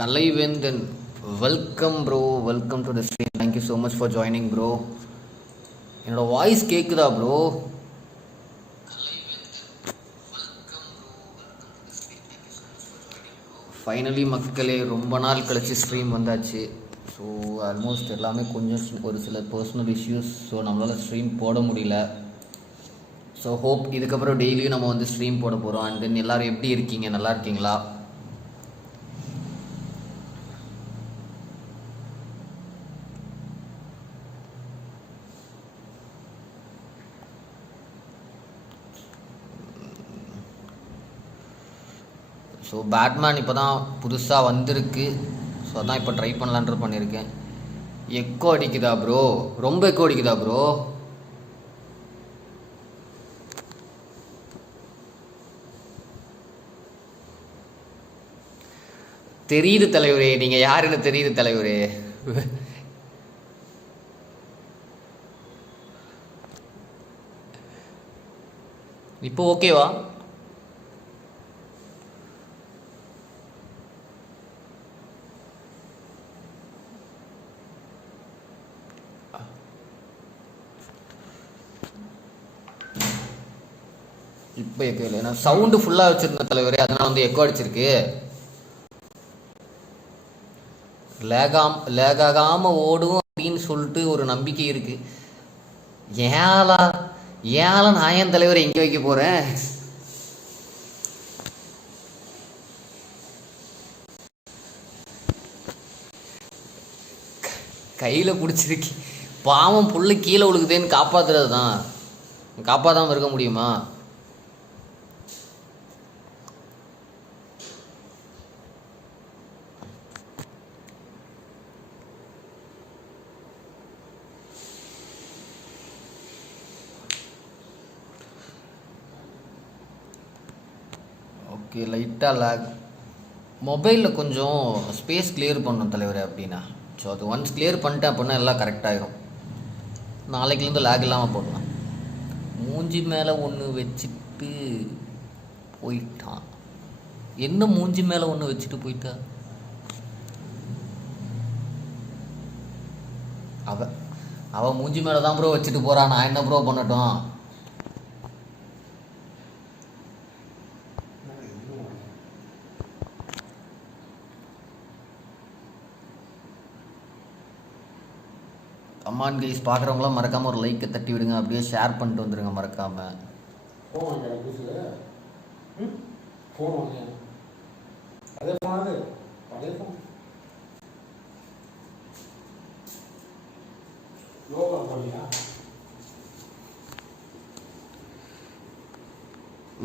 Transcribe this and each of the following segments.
Kalaivendan, welcome bro, welcome to the stream. Thank you so much for joining bro. என்னோட voice கேக்குதா bro? Finally மக்களே ரொம்ப நாள் கழிச்சு ஸ்ட்ரீம் வந்தாச்சு. ஸோ ஆல்மோஸ்ட் எல்லாமே கொஞ்சம் ஒரு சில பர்சனல் இஷ்யூஸ், ஸோ நம்மளால் ஸ்ட்ரீம் போட முடியல. ஸோ ஹோப் இதுக்கப்புறம் டெய்லியும் நம்ம வந்து ஸ்ட்ரீம் போட போகிறோம். அண்ட் தென் எல்லோரும் எப்படி இருக்கீங்க, நல்லா இருக்கீங்களா? ஸோ பேட்மேன் இப்போ தான் புதுசாக வந்திருக்கு. ஸோ அதான் இப்போ ட்ரை பண்ணலான்ற பண்ணியிருக்கேன். எக்கோ அடிக்குதா ப்ரோ? ரொம்ப எக்கோ அடிக்குதா ப்ரோ? தெரியுது தலைவரே, நீங்கள் யாருன்னு தெரியுது தலைவரே. இப்போ ஓகேவா? இப்போ எக்கோ இல்லை, ஏன்னா சவுண்டு ஃபுல்லாக வச்சுருந்த தலைவரே, அதனால் வந்து எக்கோ அடிச்சிருக்கு. லேகாகாமல் ஓடும் அப்படின்னு சொல்லிட்டு ஒரு நம்பிக்கை இருக்கு. ஏன் நான் ஏன் தலைவரை எங்கே வைக்க போகிறேன்? கையில் பிடிச்சிருக்கு. பாவம் புல்லு கீழே விழுகுதேன்னு காப்பாற்றுறது தான். காப்பாற்றாமல் இருக்க முடியுமா? ஓகே, லைட்டாக லேக். மொபைலில் கொஞ்சம் ஸ்பேஸ் கிளியர் பண்ணணும் தலைவர் அப்படின்னா. ஸோ அது ஒன்ஸ் கிளியர் பண்ணிட்டேன் அப்படின்னா எல்லாம் கரெக்டாகிடும். நாளைக்குலேருந்து லேக் இல்லாமல் போடலாம். மூஞ்சி மேலே ஒன்று வச்சுட்டு போயிட்டான். என்ன மூஞ்சி மேலே ஒன்று வச்சுட்டு போயிட்டா? அவள் மூஞ்சி மேலே தான் ப்ரோ வச்சுட்டு போகிறான். நான் என்ன ப்ரோ பண்ணட்டும்? கமான் கைஸ், பார்க்குறவங்களாம் மறக்காமல் ஒரு லைக்கை தட்டி விடுங்க. அப்படியே ஷேர் பண்ணிட்டு வந்துடுங்க மறக்காமல்.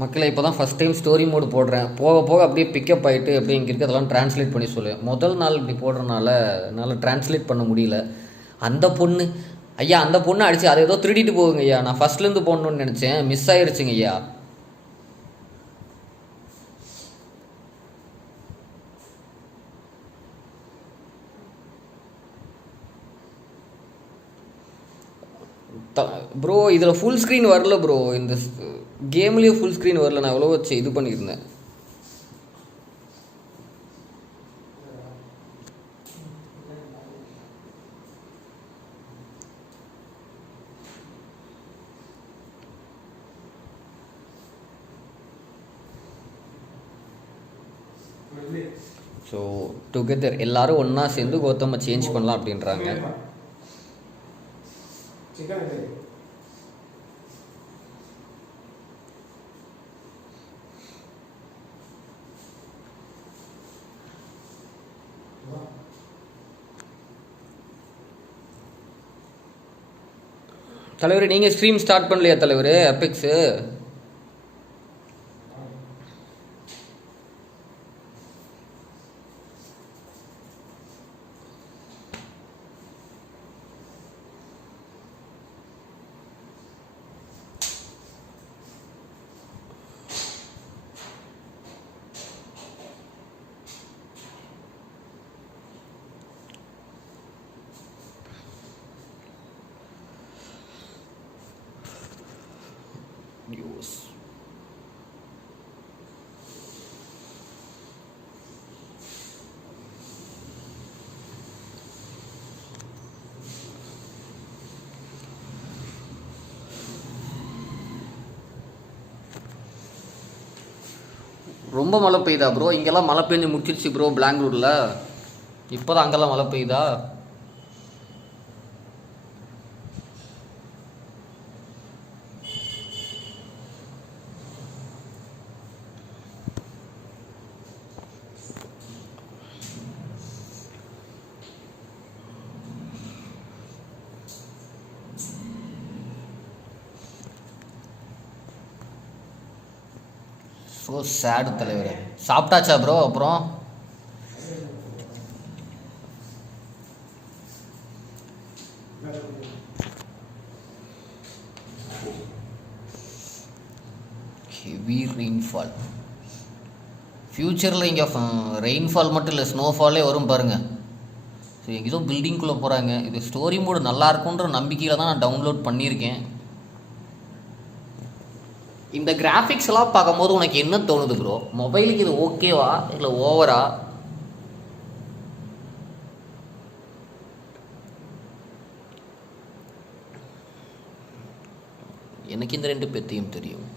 மக்களை இப்போ தான் ஃபஸ்ட் டைம் ஸ்டோரி மோடு போடுறேன். போக போக அப்படியே பிக்கப் ஆகிட்டு அப்படியே இங்கே இருக்கிறதெல்லாம் ட்ரான்ஸ்லேட் பண்ணி சொல்லுவேன். முதல் நாள் இப்படி போடுறதுனால என்னால் ட்ரான்ஸ்லேட் பண்ண முடியல. அந்த பொண்ணு ஐயா, அந்த பொண்ணு அடிச்சு அதை ஏதோ திருடிட்டு போகுங்க ஐயா. நான் ஃபர்ஸ்ட்லேருந்து போடணும்னு நினச்சேன், மிஸ் ஆயிடுச்சுங்க ஐயா. ப்ரோ இதில் ஃபுல் ஸ்க்ரீன் வரல ப்ரோ. இந்த கேம்லேயே ஃபுல் ஸ்க்ரீன் வரல. நான் எவ்வளோ வச்சு இது பண்ணியிருந்தேன். ஸோ டுகெதர் எல்லாரும் ஒன்றா சேர்ந்து கோத்தமை சேஞ்ச் பண்ணலாம் அப்படின்றாங்க. தலைவர் நீங்கள் ஸ்ட்ரீம் ஸ்டார்ட் பண்ணலையா தலைவர்? அபெக்ஸு ரொம்ப மழை பெய்யுதா ப்ரோ? இங்கெல்லாம் மழை பெஞ்சு முடிச்சிருச்சு ப்ரோ பெங்களூரில். இப்போ தான் அங்கெல்லாம் மழை பெய்யுதா? ஸோ சேடு தலைவரே. சாப்பிட்டாச்சா ப்ரோ? அப்புறம் ஹெவி ரெயின்ஃபால். ஃப்யூச்சரில் இங்கே ரெயின்ஃபால் மட்டும் இல்லை, ஸ்னோஃபாலே வரும் பாருங்கள். ஸோ எங்கேயோ பில்டிங்குள்ளே போகிறாங்க. இது ஸ்டோரி மோடு நல்லா இருக்குன்ற நம்பிக்கையில் தான் நான் டவுன்லோட் பண்ணியிருக்கேன். இந்த கிராஃபிக்ஸ் எல்லாம் பார்க்கும்போது உனக்கு என்ன தோணுது ப்ரோ? மொபைலுக்கு இது ஓகேவா இல்லை ஓவரா? எனக்கு இந்த ரெண்டு பேத்தையும் தெரியும்.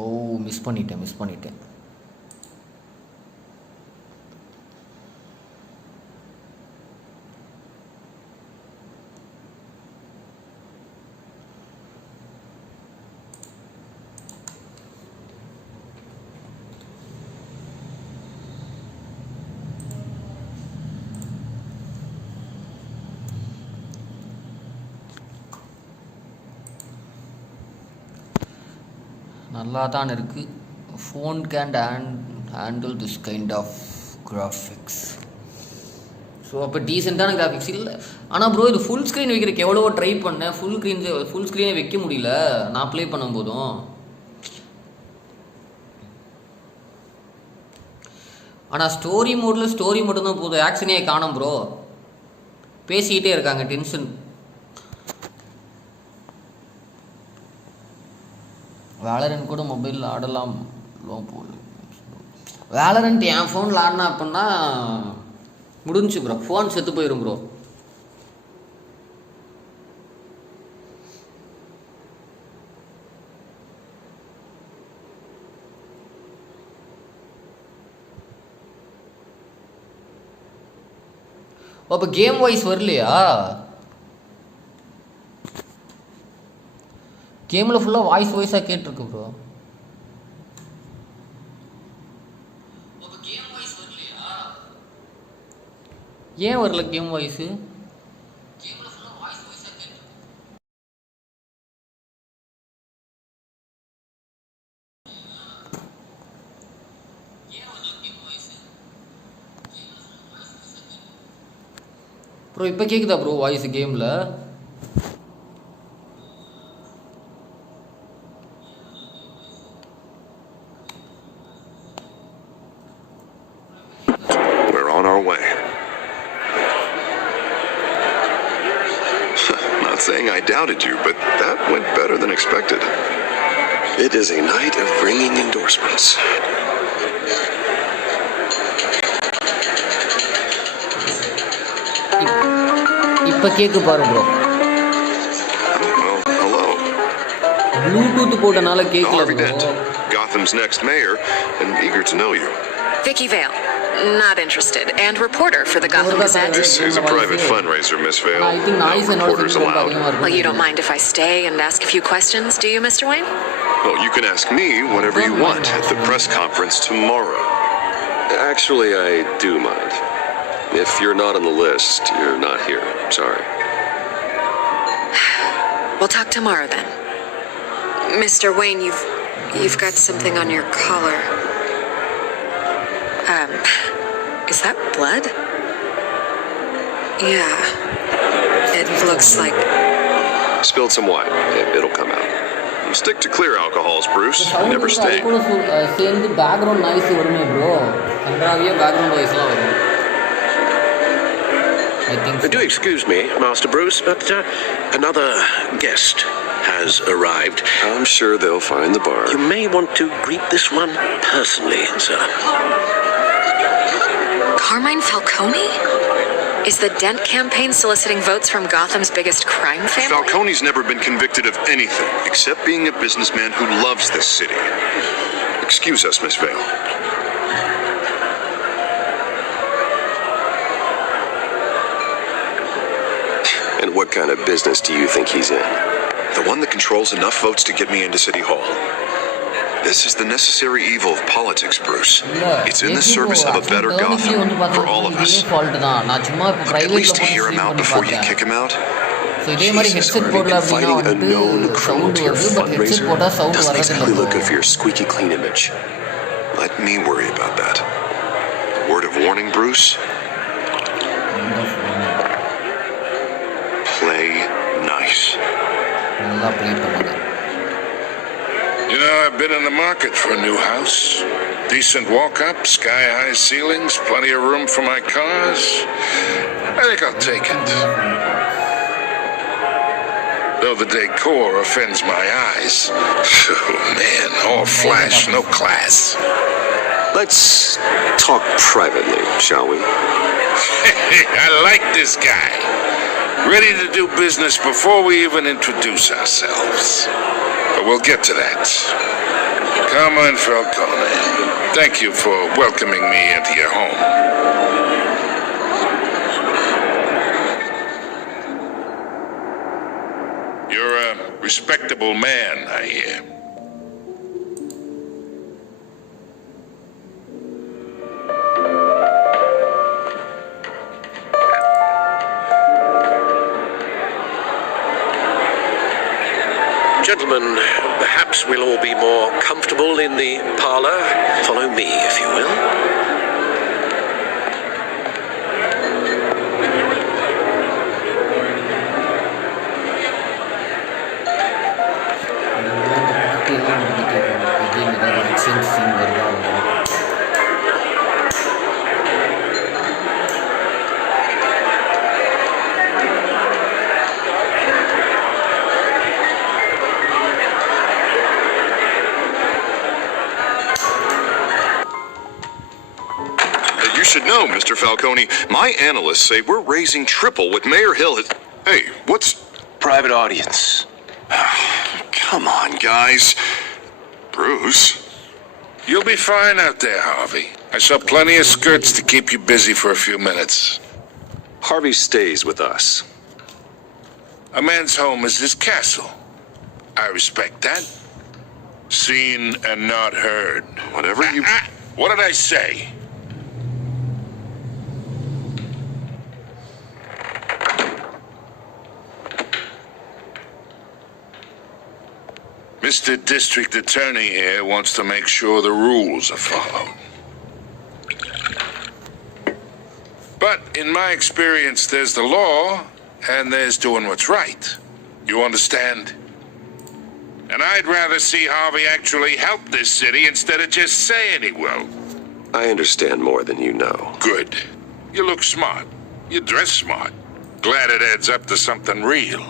ஓ, மிஸ் பண்ணிட்டேன். நல்லா தான் இருக்குது. Phone can handle this kind of graphics. So அப்போ டீசெண்டான கிராஃபிக்ஸ் இல்லை. ஆனால் ப்ரோ இது ஃபுல் ஸ்க்ரீன் வைக்கிறதுக்கு எவ்வளவோ ட்ரை பண்ணேன். ஃபுல் ஸ்க்ரீனே வைக்க முடியல நான் ப்ளே பண்ணும்போதும். ஆனால் ஸ்டோரி மட்டும்தான் போதும். ஆக்ஷனே காணோம் ப்ரோ. பேசிக்கிட்டே இருக்காங்க, டென்ஷன். வேலரண்ட் கூட மொபைலில் ஆடலாம். வேலரண்ட் என் ஃபோனில் ஆடினா அப்படின்னா முடிஞ்சு ப்ரோ, ஃபோன் செத்து போயிடும் ப்ரோ. அப்போ கேம் வாய்ஸ் வரலையா? கேமில் ஃபுல்லாக வாய்ஸாக கேட்டிருக்கு ப்ரோ. ஏன் வரல கேம் வாய்ஸு? ப்ரோ இப்போ கேட்குதா ப்ரோ வாய்ஸ் கேமில்? Saying I doubted you, but that went better than expected. It is a night of ringing endorsements. இப்ப கேக்கு பாரு ப்ரோ. Hello. Bluetooth போட்டனால கேக்கல bro. Gotham's next mayor and eager to know you. Vicky Vale. Not interested. And reporter for the Gotham Gazette. This is a private fundraiser, Miss Vale. No reporters allowed. Well, you don't mind if I stay and ask a few questions, do you, Mr. Wayne? Well, you can ask me whatever you want at the press conference tomorrow. Actually, I do mind. If you're not on the list, you're not here. Sorry. We'll talk tomorrow then. Mr. Wayne, you've got something on your collar. Is that blood? Yeah. It looks like... Spilled some wine. It'll come out. Stick to clear alcohols, Bruce. Never stain. சேர்ந்து background noise வருமே bro. கண்டாவியே background வாய்ஸ்லாம் வரும். I think so. Do excuse me, Master Bruce, but another guest has arrived. I'm sure they'll find the bar. You may want to greet this one personally, sir. Carmine Falcone? Is the Dent campaign soliciting votes from Gotham's biggest crime family? Falcone's never been convicted of anything except being a businessman who loves this city. Excuse us, Miss Vale. And what kind of business do you think he's in? The one that controls enough votes to get me into City Hall. This is the necessary evil of politics, Bruce. It's in the service of a better Gotham for all of us. Look, at least hear him out before you kick him out. So இதே மாதிரி headset போடல அப்படினா வந்து sound வருது but headset போட்டா sound Doesn't வரது exactly look good for your squeaky clean image. Let me worry about that. Word of warning, Bruce? Play nice. நல்லா play பண்ணுங்க. You know, I've been in the market for a new house. Decent walk-up, sky-high ceilings, plenty of room for my cars. I think I'll take it. Though the decor offends my eyes. Oh, man, all flash, no class. Let's talk privately, shall we? I like this guy. Ready to do business before we even introduce ourselves. But we'll get to that. Carmine Falcone, thank you for welcoming me into your home. You're a respectable man, I hear. Gentlemen, perhaps we'll all be more comfortable in the parlor. Follow me, if you will. You should know, Mr. Falcone, my analysts say we're raising triple what Mayor Hill has... Hey, what's... Private audience. Come on, guys. Bruce? You'll be fine out there, Harvey. I saw plenty of skirts to keep you busy for a few minutes. Harvey stays with us. A man's home is his castle. I respect that. Seen and not heard. Whatever you... What did I say? Mr. District Attorney here wants to make sure the rules are followed. But in my experience, there's the law, and there's doing what's right. You understand? And I'd rather see Harvey actually help this city instead of just saying he will. I understand more than you know. Good. You look smart. You dress smart. Glad it adds up to something real.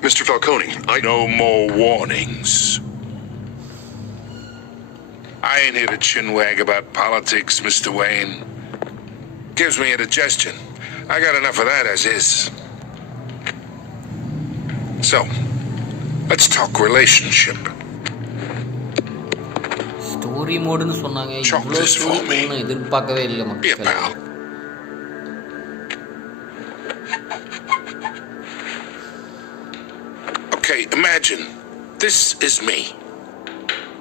Mr. Falcone, No more warnings. I ain't here to chinwag about politics, Mr. Wayne. Gives me indigestion. I got enough of that as is. So, let's talk relationship. Story மோடுன்னு சொன்னாங்க. Chalk இவ்வளோ this for me. Story எதிர்பார்க்கவே இல்லை Be a மக்கள். pal. Okay, imagine this is me.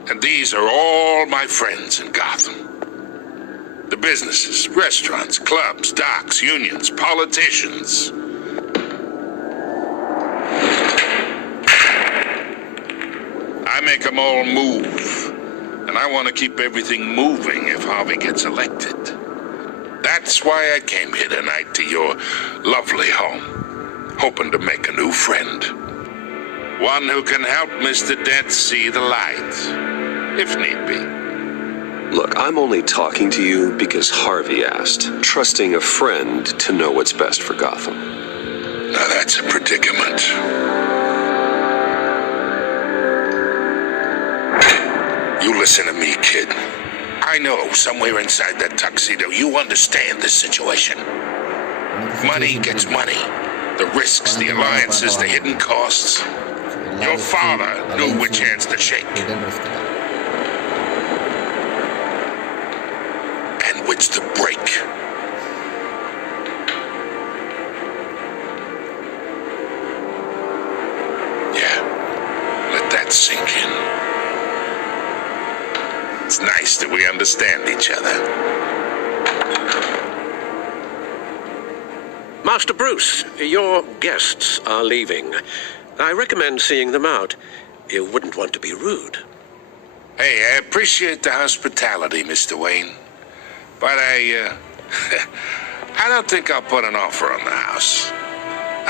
And these are all my friends in Gotham. The businesses, restaurants, clubs, docks, unions, politicians. I make them all move. And I want to keep everything moving if Harvey gets elected. That's why I came here tonight to your lovely home, hoping to make a new friend. One who can help Mr. Dent see the light, if need be. Look, I'm only talking to you because Harvey asked, trusting a friend to know what's best for Gotham. Now that's a predicament. You listen to me, kid. I know somewhere inside that tuxedo you understand this situation. Money gets money. The risks, the alliances, the hidden costs. Your father knew which hands to shake. And which to break. Yeah, let that sink in. It's nice that we understand each other. Master Bruce, your guests are leaving. I recommend seeing them out. You wouldn't want to be rude. Hey, I appreciate the hospitality, Mr. Wayne. But I don't think I'll put an offer on the house.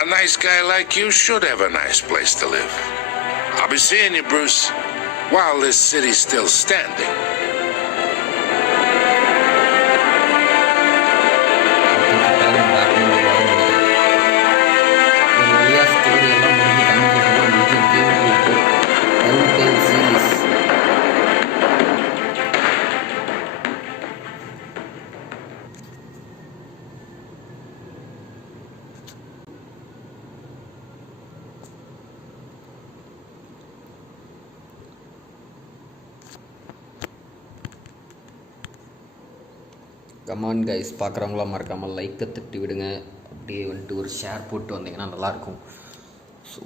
A nice guy like you should have a nice place to live. I'll be seeing you, Bruce, while this city's still standing. Come on guys, பார்க்குறவங்களாம் மறக்காமல் லைக்கை தட்டி விடுங்க. அப்படியே வந்துட்டு ஒரு share போட்டு வந்தீங்கன்னா நல்லாயிருக்கும். So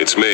It's me.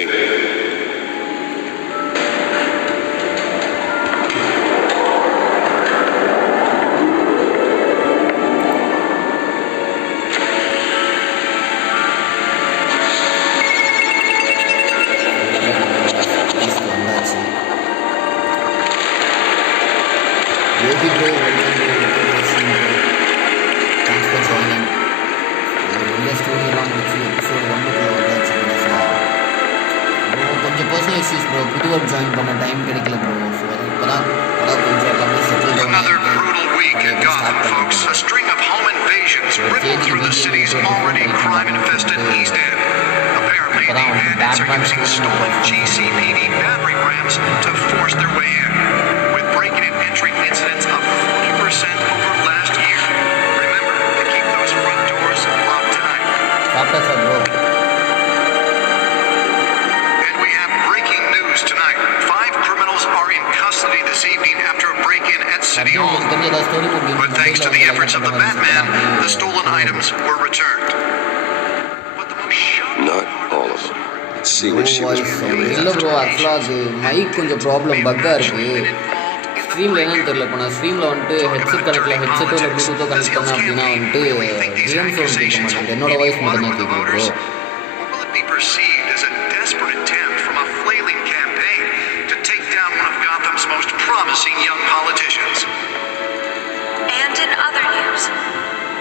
கொஞ்சம் பர்சனல் இஷ்யூஸ் ப்ரோ, புது ஒர்க் ஜாயின் பண்ண டைம் கிடைக்கல ப்ரோ. ஸோ அது இப்போ தான் கொஞ்சம் எல்லாமே settle Another brutal week in Gotham, folks. A string of home invasions rippled through the city's already crime-infested East End. Apparently, the bandits are using stolen GCPD battering rams to force their way in, with break-in and entry incidents up 40% over last year. Remember to keep those front doors locked tonight. சாப்பிட்டா sir bro. Tonight, 5 criminals are in custody this evening after a break-in at City Hall. But thanks to the efforts of the Batman, the stolen items were returned. But the most shocking Not all of them. See what she was really இல்லை after. Bro, ஆக்சுவலாக அது mic கொஞ்சம் problem பக்காக இருக்குது. ஸ்ட்ரீமில் என்னன்னு தெரியல. இப்போ நான் ஸ்ட்ரீமில் வந்துட்டு ஹெட்செட் கனெக்டில் ஹெட்செட்டோ இல்லை ப்ளூடூத்தோ கனெக்ட் பண்ணேன் அப்படின்னா வந்துட்டு கேம் சவுண்ட் கேட்க மாட்டேன். என்னோட வாய்ஸ் மட்டும் தான் கேட்குது bro. Will it be perceived as a desperate attempt from a flailing campaign to take down one of Gotham's most promising young politicians? And in other news,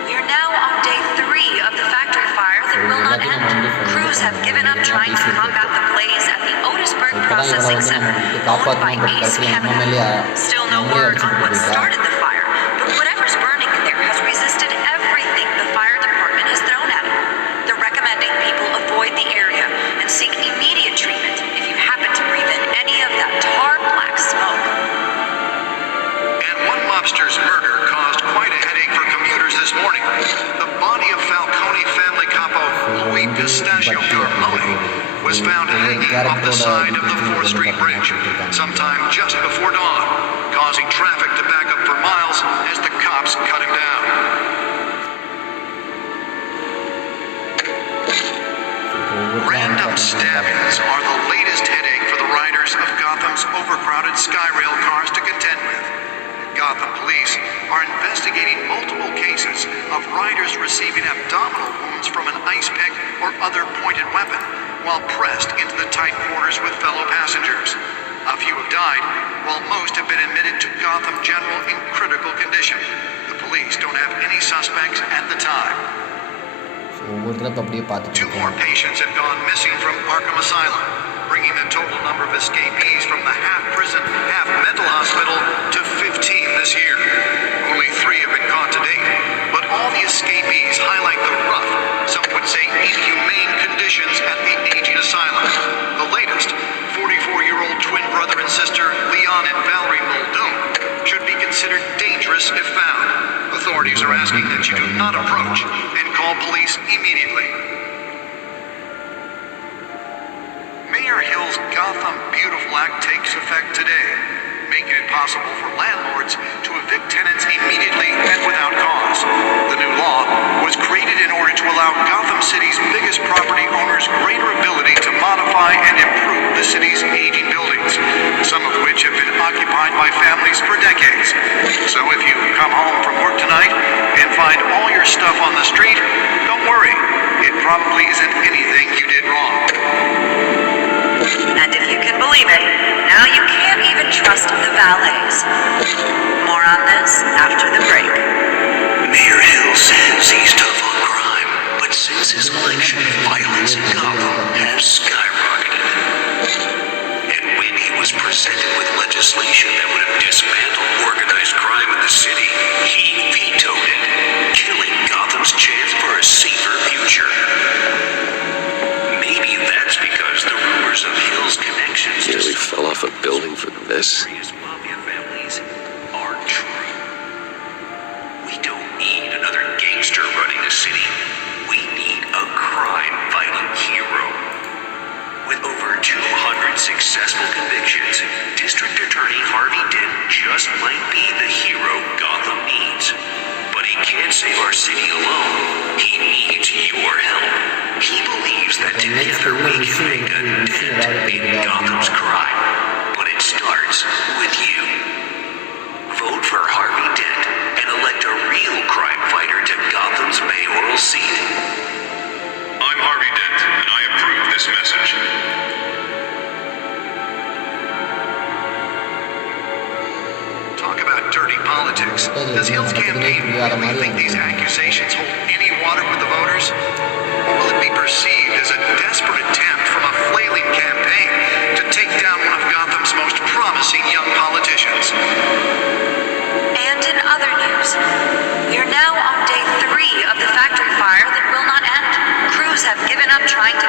we are now on day 3 of the factory fire that will not end. Crews have given up trying to combat the blaze at the Otisburg Processing Center, owned by Ace Chemical. Still no word on what started the fire, but whatever's burning in there has resisted everything the fire department has thrown at it. They're recommending people avoid the area and seek immediate treatment if you happen to breathe in any of that tar black smoke. And one mobster's murder caused quite a headache for commuters this morning. The body of Falcone family capo Louis Pistachio Carmone was found hanging off the side of the 4th Street Bridge sometime just before dawn, causing traffic to back up for miles as the cops cut him down. crowded Skyrail cars to contend with. Gotham police are investigating multiple cases of riders receiving abdominal wounds from an ice pick or other pointed weapon while pressed into the tight quarters with fellow passengers. A few have died, while most have been admitted to Gotham General in critical condition. The police don't have any suspects at the time. Two more patients have gone missing from Arkham Asylum, bringing the total number of escapees from the half-prison, half-mental hospital to 15 this year. Only 3 have been caught to date, but all the escapees highlight the rough, some would say inhumane conditions at the aging asylum. The latest, 44-year-old twin brother and sister Leon and Valerie Muldoon, should be considered dangerous if found. Authorities are asking that you do not approach and call police immediately. Mayor Hill's Gotham Beautiful Act takes effect today, making it possible for landlords to evict tenants immediately and without cause. The new law was created in order to allow Gotham City's biggest property owners greater ability to modify and improve the city's aging buildings, some of which have been occupied by families for decades. So if you come home from work tonight and find all your stuff on the street, don't worry. It probably isn't anything you did wrong. And if you can believe it, now you can't even trust the valets. More on this after the break. Mayor Hill says he's tough on crime, but since his election, violence in Gotham has skyrocketed. And when he was presented with legislation that would have dismantled organized crime in the city, he vetoed it, killing Gotham's chance for a safer future. Maybe that's because the rumors of Hill's connections Nearly fell off a building for this. mafia families are true. We don't need another gangster running the city. We need a crime-fighting hero. With over 200 successful convictions, District Attorney Harvey Dent just might be the hero Gotham needs. But he can't save our city alone. He needs your help. He believes that together we can make a dent in Gotham's crime. But it starts with you. Vote for Harvey Dent and elect a real crime fighter to Gotham's mayoral seat. I'm Harvey Dent, and I approve this message. Talk about dirty politics. Does Hill's campaign really think these accusations hold any water with the voters? Or will it be perceived as a desperate attempt from a flailing campaign to take down one of Gotham's most promising young politicians? And in other news, we are now on day 3 of the factory fire that will not end. Crews have given up trying to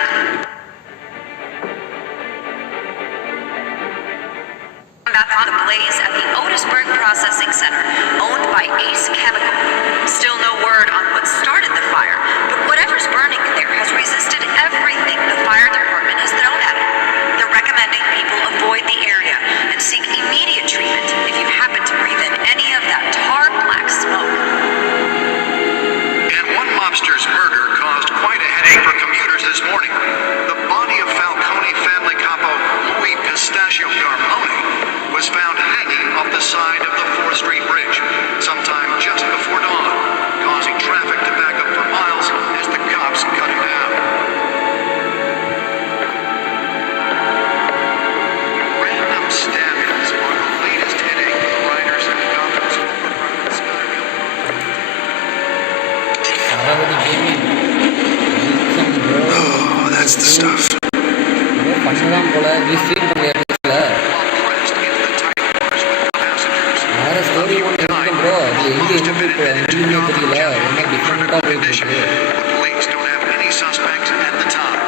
combat the blaze at the Otisburg Processing Center, owned by Ace Chemical. Still no word on what started the fire, but whatever's burning in there has resisted everything the fire department has thrown at it. They're recommending people avoid the area and seek immediate treatment if you happen to breathe in any of that tar black smoke. And one mobster's murder caused quite a headache for commuters this morning. The body of Falcone family capo Louis Pistachio Garmone was found hanging off the side of the 4th Street Bridge sometime just before dawn, causing traffic to back up for miles as the cops cut him down. Random stabbings are the latest headache for riders in Gotham's overcrowded Skyrail. Oh, that's the stuff. பண்ணலாம் போல நீ street பண்ண இடத்துல வேற story ஒன்று இருக்கும் bro அது எங்கே எங்கே தெரியல என்ன டிஃப்ரெண்ட்டாக போயிட்டு இருக்கு. Police don't have any suspects at the time.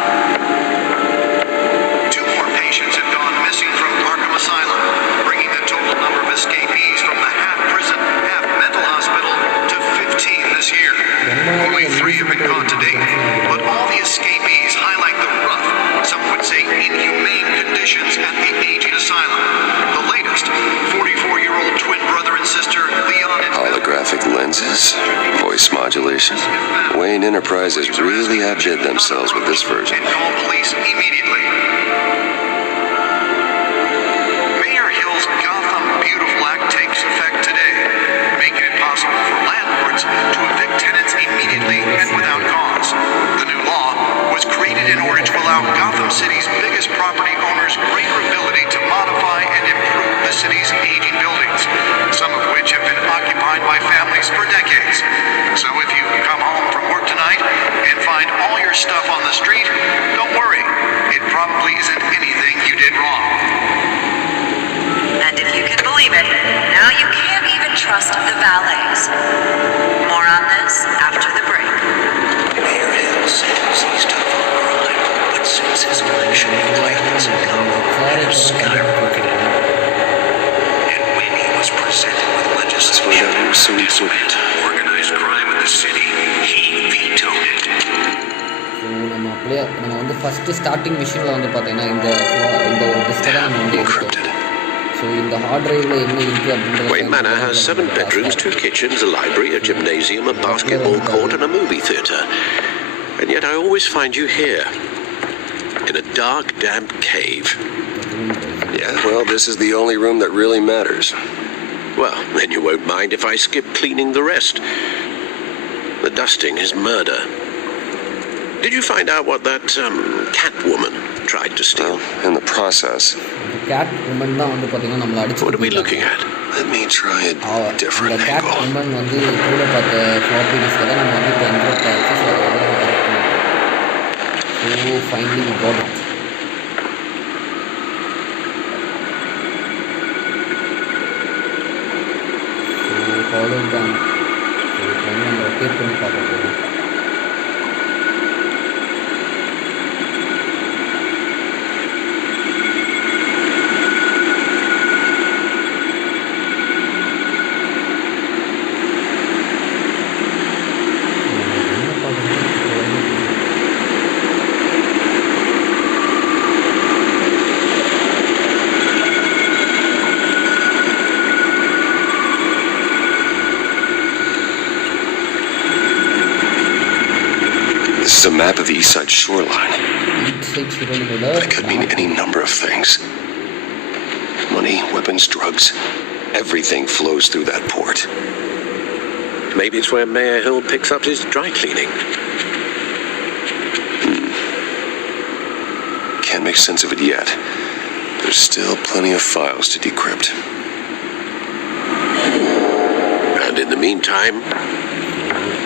2 more patients have gone missing from Arkham Asylum, bringing the total number of escapees from the half-prison, half-mental hospital to 15 this year. Only 3 have been caught to date, but all the escapees highlight the rough, some would say inhumane conditions at the aging asylum. The latest, 44-year-old twin brother and sister Leon and Holographic lenses, voice modulation. Wayne Enterprises really outdid themselves with this version. And call police immediately. Mayor Hill's these aging buildings, some of which have been occupied by families for decades. So if you come home from work tonight and find all your stuff on the street, don't worry. It probably isn't anything you did wrong. And if you can believe it, now you can't even trust the valets. More on this after the break. Mayor Hill says he's tough on crime, but since his election, violence and power have skyrocketed. And when he was presented with legislation to dismantle organized crime in the city, he vetoed it. So நம்ம வந்து first starting மிஷினில் வந்து பார்த்தீங்கன்னா இந்த ஒரு டிஸ்கை தான் நம்ம வந்து எடுத்தோம். ஸோ இந்த ஹார்ட் டிரைவில் என்ன இருக்குது அப்படின்றது Wayne Manor has 7 bedrooms, 2 kitchens, a library, a gymnasium, a basketball court, and a movie theatre. And yet I always find you here, in a dark, damp cave. Yeah, well, this is the only room that really matters. Well, then you won't mind if I skip cleaning the rest. The dusting is murder. Did you find out what that cat woman tried to steal? In the process. Catwoman தான் வந்து பார்த்தீங்கன்னா நம்மளை What are we அடிச்சு looking at? Let me try a இந்த different gate angle. Woman வந்து கூட பார்த்த floppy டிஸ்கை தான் நம்ம வந்து இப்போ என்ட்ரோட் ஆகிடுச்சு. ஸோ அதை வந்து நம்ம கரெக்ட் பண்ணிட்டோம். So finally we got it. So follow தான். ஸோ இப்போ வந்து நம்ம ரொட்டேட் பண்ணி பார்க்க போகிறோம். This is a map of the east side shoreline. That could mean any number of things. Money, weapons, drugs. Everything flows through that port. Maybe it's where Mayor Hill picks up his dry cleaning. Can't make sense of it yet. There's still plenty of files to decrypt. And in the meantime,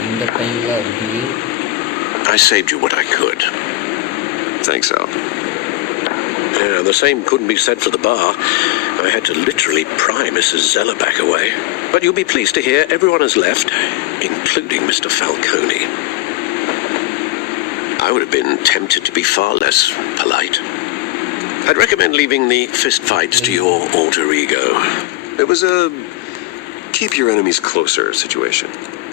இந்த டைமில் இருக்குது. I saved you what I could. Thanks, Al. Yeah, the same couldn't be said for the bar. I had to literally pry Mrs. Zellerback away. But you'll be pleased to hear everyone has left, including Mr. Falcone. I would have been tempted to be far less polite. I'd recommend leaving the fistfights to your alter ego. It was a keep your enemies closer situation.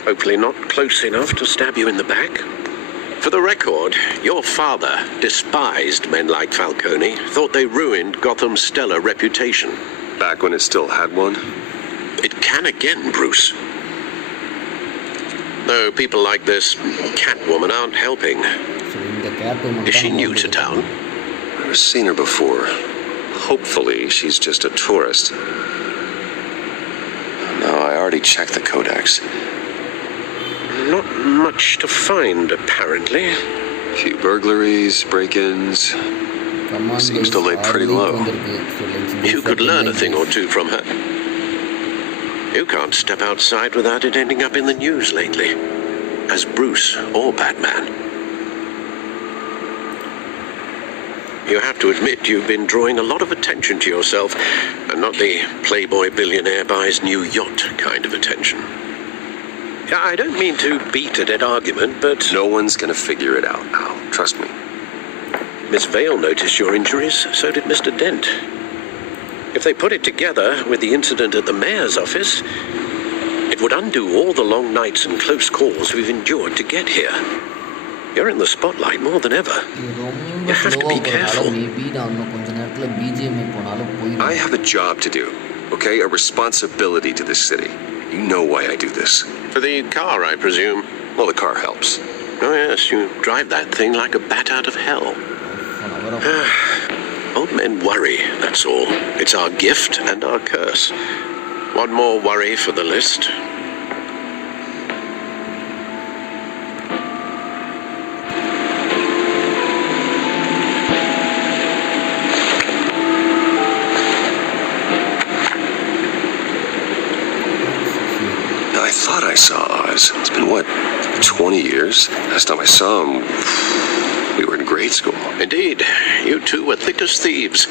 Hopefully not close enough to stab you in the back. For the record, your father despised men like Falcone, thought they ruined Gotham's stellar reputation. Back when it still had one? It can again, Bruce. Though people like this Catwoman aren't helping. So இந்த Catwoman Is she new to town? Never seen her before. Hopefully, she's just a tourist. No, I already checked the codex. Not much to find, apparently. Few burglaries, break-ins. Seems to lay pretty low. You could learn a thing or two from her. You can't step outside without it ending up in the news lately, as Bruce or Batman. You have to admit you've been drawing a lot of attention to yourself, and not the playboy billionaire buys new yacht kind of attention. Yeah, I don't mean to beat a dead argument, but No one's gonna figure it out, Al. Trust me. Miss Vale noticed your injuries, so did Mr. Dent. If they put it together with the incident at the mayor's office, it would undo all the long nights and close calls we've endured to get here. You're in the spotlight more than ever. ரொம்ப You have to be ஸ்லோவாக careful. போனாலும் maybe நான் இன்னும் கொஞ்ச நேரத்தில் BGMI போனாலும் போயிடும். I have a job to do, okay? A responsibility to this city. You know why I do this. For the car, I presume. Well, the car helps. Oh yes, you drive that thing like a bat out of hell. Old men worry, that's all. It's our gift and our curse. One more worry for the list. thought I saw Oz. It's been, what, 20 years? Last time I saw him, we were in grade school. Indeed, you two were thick as thieves.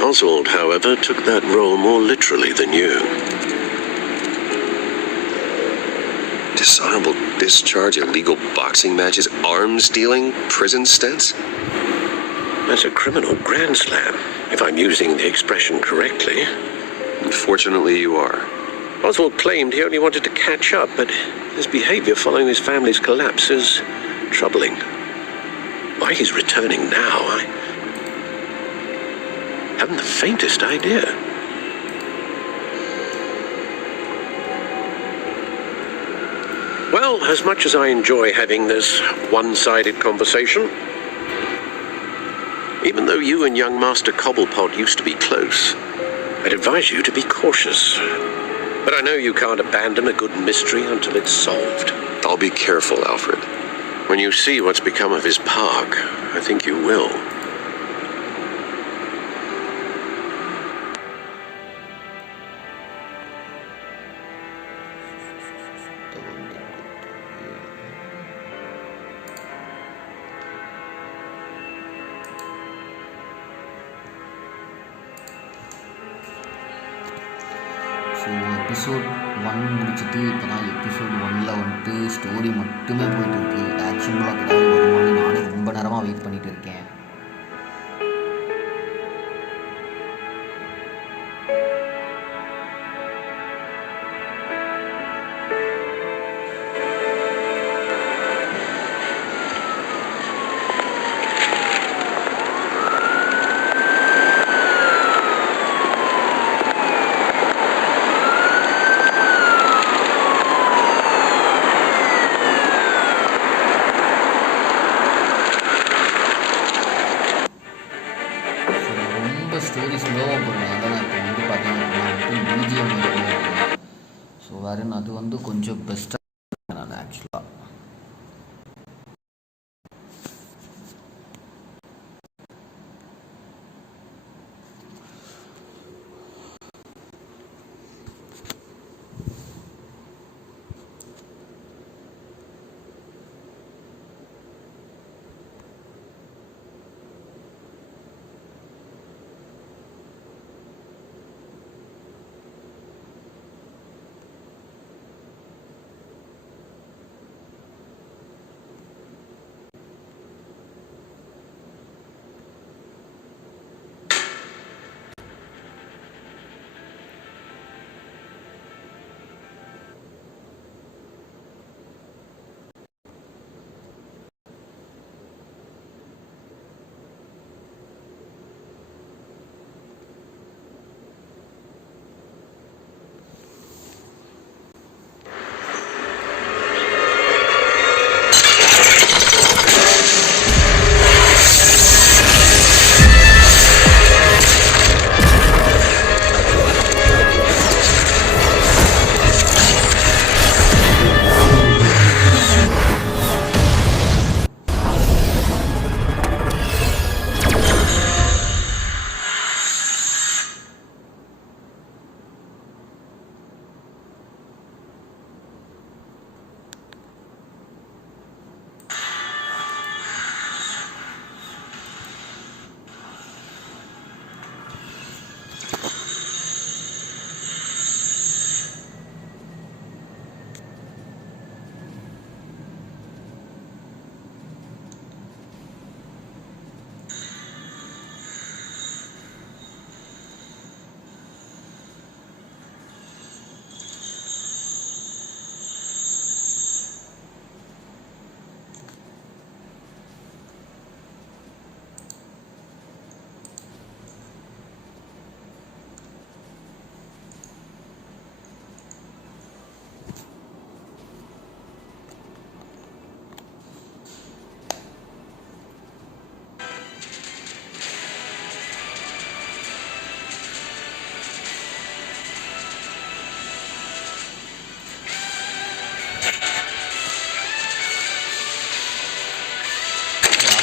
Oswald, however, took that role more literally than you. Dishonorable discharge, illegal boxing matches, arms dealing, prison stints? That's a criminal grand slam, if I'm using the expression correctly. Unfortunately, you are. Oswald claimed he only wanted to catch up, but his behavior following his family's collapse is troubling. Why he's returning now, I haven't the faintest idea. Well, as much as I enjoy having this one-sided conversation, even though you and young Master Cobblepot used to be close, I'd advise you to be cautious. But I know you can't abandon a good mystery until it's solved. I'll be careful, Alfred. When you see what's become of his park, I think you will. So episode 1 முடிச்சுட்டு இப்போ தான் episode 1ல் வந்துட்டு story மட்டுமே போயிட்டு இருக்கு. Action block ஏதாவது வருமானு நானே ரொம்ப நேரமாக வெயிட் பண்ணிட்டு இருக்கேன். ஸ்டோரி ஸ்லோவாக போடுறதுனால தான் இப்போ வந்து பார்த்தீங்க அப்படின்னா பிஜிஎம் இருக்கேன். ஸோ வேறு அது வந்து கொஞ்சம் பெஸ்ட்டாக நான் ஆக்சுவலாக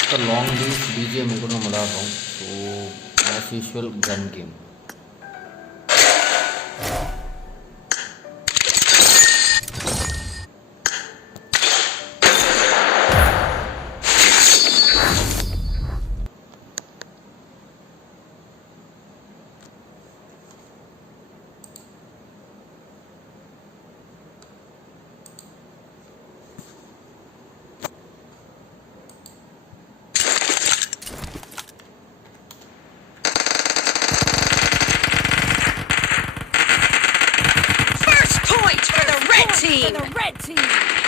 after long days BGM கூட நம்ம விளையாடுறோம். So as usual gun game. team. For the red team.